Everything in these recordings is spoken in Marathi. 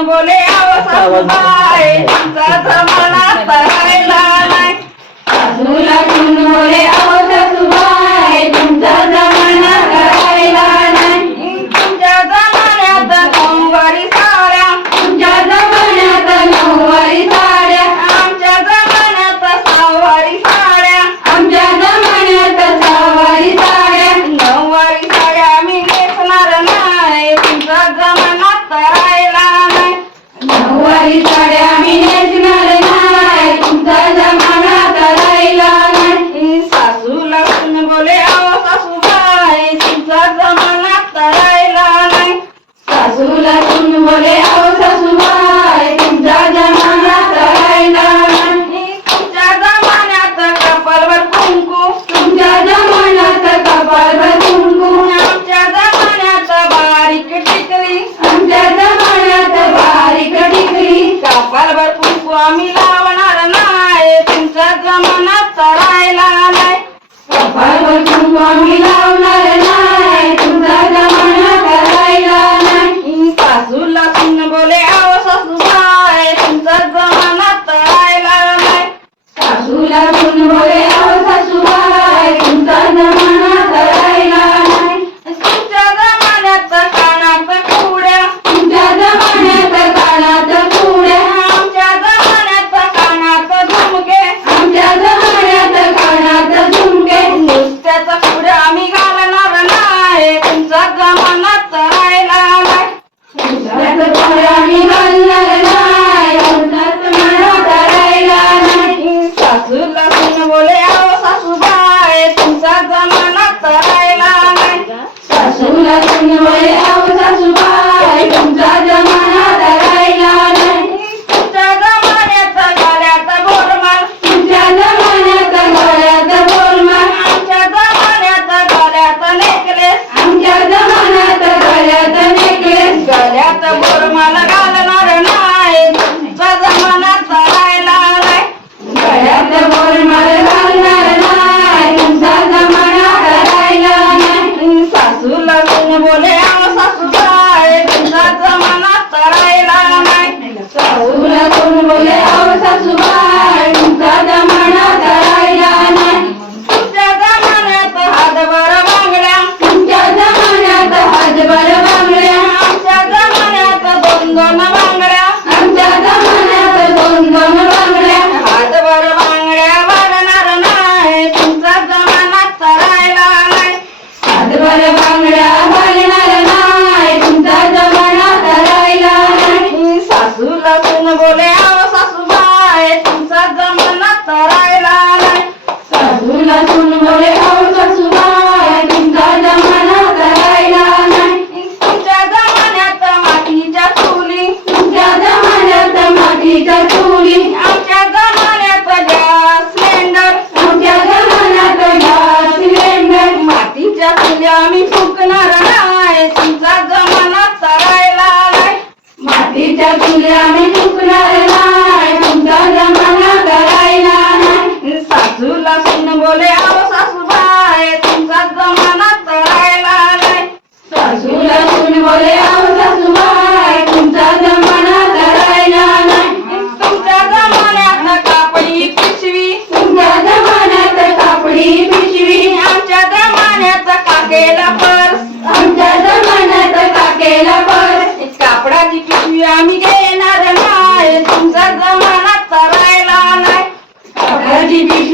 बोले सासूबाई. तुमचा जमाना राहिला नाही. सासूला कोण बोले आव That's when the way I was at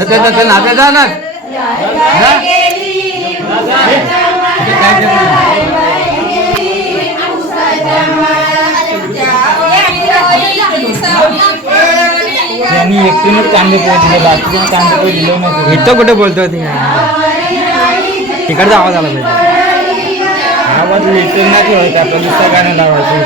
तर चल आपल्या जा ना एकटीनच कांदे पोहोचले बाकीच्या कांदे पोहोचले नाही. इथं कुठे बोलतो तिकडचा आवाज आला पाहिजे. आवाज इकडे नाही होता दुसऱ्या दुसरा गाणं लावायचं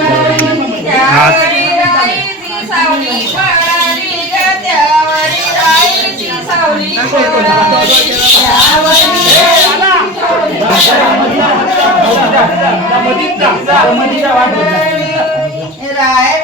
राय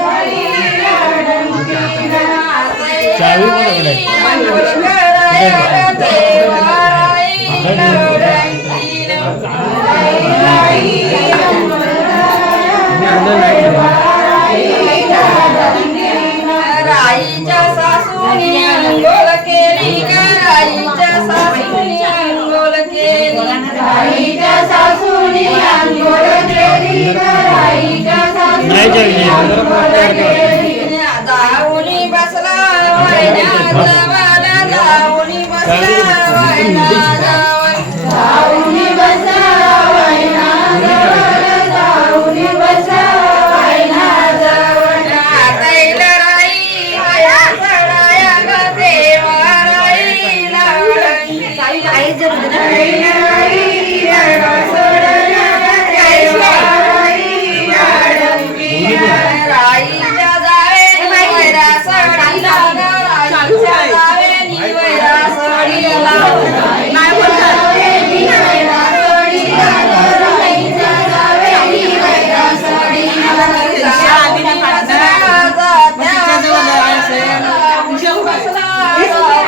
चावी कोणाकडे राईच्या सासूनी अंगोल केली का राईच्या सासूनी अंगोल केली राईच्या सासूनी अंगोल केली का राईच्या सासूनी अंगोल केली. वायना